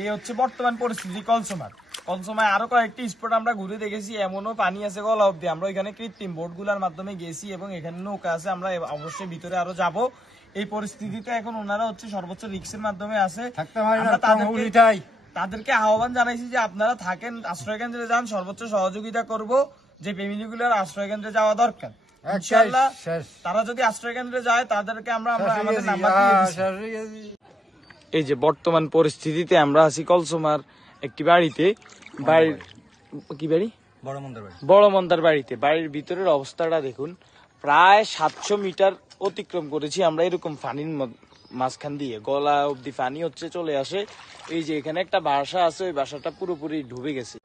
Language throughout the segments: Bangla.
এই হচ্ছে বর্তমান পরিস্থিতি কলসমায় আরো কয়েকটি স্পট আমরা ঘুরে দেখেছি, এমনও পানি আছে গলা অব্দি। আমরা ওইখানে কৃত্রিম বোট গুলার মাধ্যমে গেছি এবং এখানে নৌকা আছে, আমরা অবশ্যই ভিতরে আরো যাব। এই পরিস্থিতিতে এখন ওনারা হচ্ছে সর্বোচ্চ রিস্কের মাধ্যমে আছে। তাদেরকে আহ্বান জানাইছি যে আপনারা থাকেন, আশ্রয় কেন্দ্রে যান, সর্বোচ্চ সহযোগিতা করব। যে ফ্যামিলি গুলার আশ্রয় কেন্দ্রে যাওয়া দরকার, ইনশাআল্লাহ তারা যদি আশ্রয় কেন্দ্রে যায় তাদেরকে আমরা আমাদের নাম্বার দিয়ে দিচ্ছি। এই যে বর্তমান পরিস্থিতিতে আমরা আছি কলসমার একটি বাড়িতে, বাড়ির কি বাড়ি, বড় মন্দার বাড়িতে। বাড়ির ভিতরের অবস্থাটা দেখুন, প্রায় 700 মিটার অতিক্রম করেছি আমরা এরকম পানির মাঝখান দিয়ে, গলা অব্দি পানি হচ্ছে চলে আসে। এই যে এখানে একটা বাসা আছে, ওই বাসাটা পুরোপুরি ডুবে গেছে।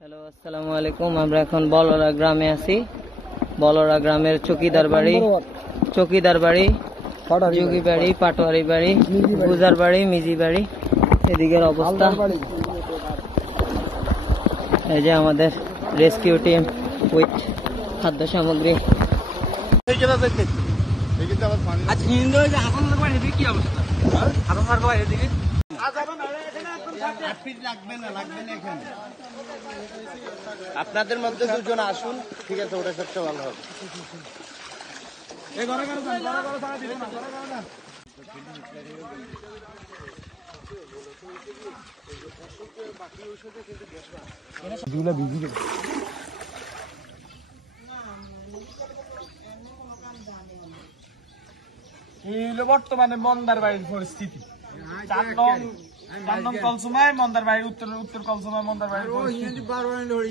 হ্যালো, আসসালামু আলাইকুম। আমরা এখন বলরা গ্রামে আছি। বলরা গ্রামের চকিদার বাড়ি, যোগী বাড়ি, পাটোয়ারি বাড়ি, গুজার বাড়ি, মিজি বাড়ি, এদিকের অবস্থা। এই যে আমাদের রেস্কিউ টিম উইথ খাদ্য সামগ্রী। আপনাদের মধ্যে দুজন আসুন, ঠিক আছে, ওটা সবচেয়ে ভালো হবে। এই হলো বর্তমানে মন্দার বাড়ির পরিস্থিতি। 4 নং কলসমায় মন্দার বাড়ির উত্তর কলসমায় মন্দার বাড়ির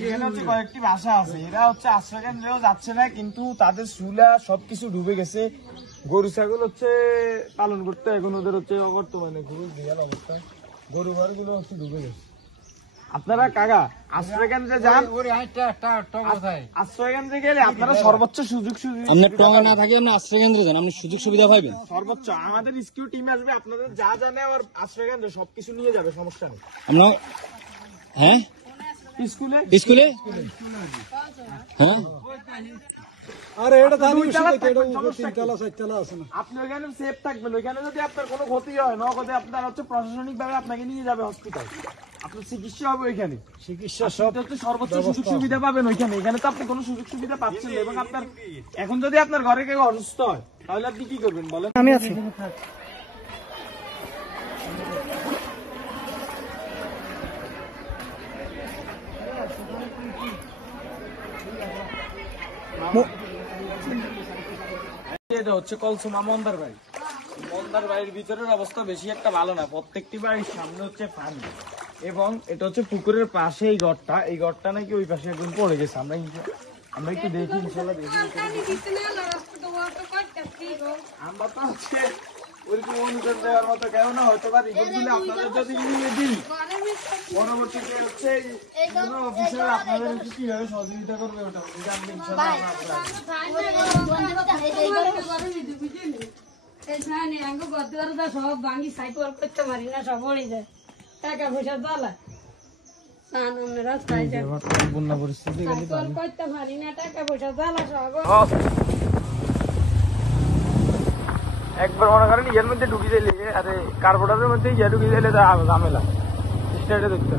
এখানে হচ্ছে কয়েকটি বাসা আছে। এরা হচ্ছে আশ্রয় কেন্দ্রেও যাচ্ছে না, কিন্তু তাদের চুলা সবকিছু ডুবে গেছে। গরু ছাগল হচ্ছে পালন করতে, এখন ওদের হচ্ছে বর্তমানে গরু বিশাল অবস্থা, গরু ঘর গুলো হচ্ছে ডুবে গেছে। আপনারা কাকা আশ্রয় কেন্দ্রে যান, আশ্রয় কেন্দ্রে গেলে আপনারা সর্বোচ্চ সুযোগ সুবিধা না থাকে, আশ্রয় কেন্দ্রে যান, আপনি সুযোগ সুবিধা পাবেন সর্বোচ্চ। আমাদের রেস্কিউ টিম আসবে, আপনাদের যা জানে আর আশ্রয় কেন্দ্রে সবকিছু নিয়ে যাবে, সমস্যা নেই। আমরা হ্যাঁ স্কুলে হ্যাঁ আরে এটা আপনি ওইখানে সেফ থাকবেন। ওইখানে যদি আপনার কোনো ক্ষতি হয়, নগদে আপনার হচ্ছে প্রশাসনিক ভাবে আপনাকে নিয়ে যাবে হসপিটাল, আপনার চিকিৎসা হবে ওইখানে, চিকিৎসা সব হচ্ছে সর্বোচ্চ সুযোগ সুবিধা পাবেন ওইখানে। এখানে তো আপনি কোনো সুযোগ সুবিধা পাচ্ছেন না। এবং আপনার এখন যদি আপনার ঘরে কেউ অসুস্থ হয়, তাহলে আপনি কি করবেন বলেন? আমি আছি। এটা হচ্ছে কলসমা মন্দার বাড়ির ভিতরের অবস্থা বেশি একটা ভালো না। প্রত্যেকটি বাড়ির সামনে হচ্ছে পানি, এবং এটা হচ্ছে পুকুরের পাশে এই ঘরটা নাকি ওই পাশে একদম পড়ে গেছে। আমরা একটু দেখি, ইনশাল্লাহ দেখি। আমরা তো হচ্ছে ওইরকম অনুদান দেওয়ার মতো কেন না, হয়তো বা রিপোর্টগুলো আপনাদের যদি দিই, পরবর্তীতে হচ্ছে কোনো অফিসার আপনাদের কিভাবে সহযোগিতা করবে ওটা জানবেন ইনশাল্লাহ। সব ভাঙি সাইকেল করতে পারি না, সব পড়ে যায়, টাকা পয়সা জ্বালা বন্যা পরিস্থিতি করতে পারি না, টাকা পয়সা জ্বালা সব। একবার মনে করেন ইয়ের মধ্যে ঢুকি দিলে, আরে কার্বোটারের মধ্যে ইয়ে ঢুকি দিলে ঝামেলা স্টার্টে দেখতে।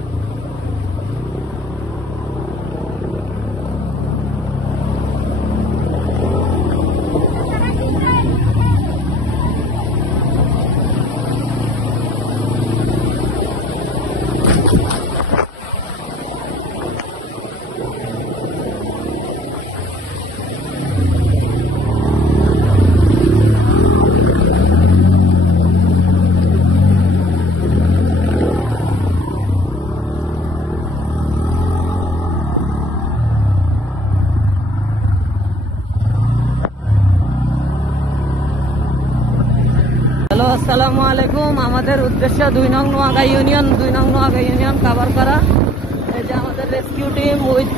হ্যালো, আসসালামু আলাইকুম। আমাদের উদ্দেশ্য 2 নং নোয়াগাঁও ইউনিয়ন কভার করা। এই যে আমাদের রেস্কিউ টিম উইথ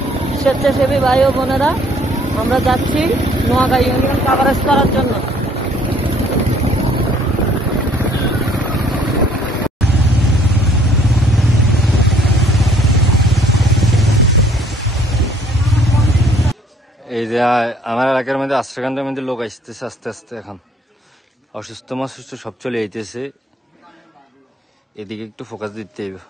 স্বেচ্ছাসেবী ভাই ও বোনেরা, আমরা যাচ্ছি নোয়াগাঁও ইউনিয়ন কভারেজ করার জন্য। এই যে আমার এলাকার মধ্যে আশ্রয়কেন্দ্রের মধ্যে লোক আসতেছে আস্তে আস্তে। এখন অসুস্থ সব চলে আইতেছে, এদিকে একটু ফোকাস দিতে হবে।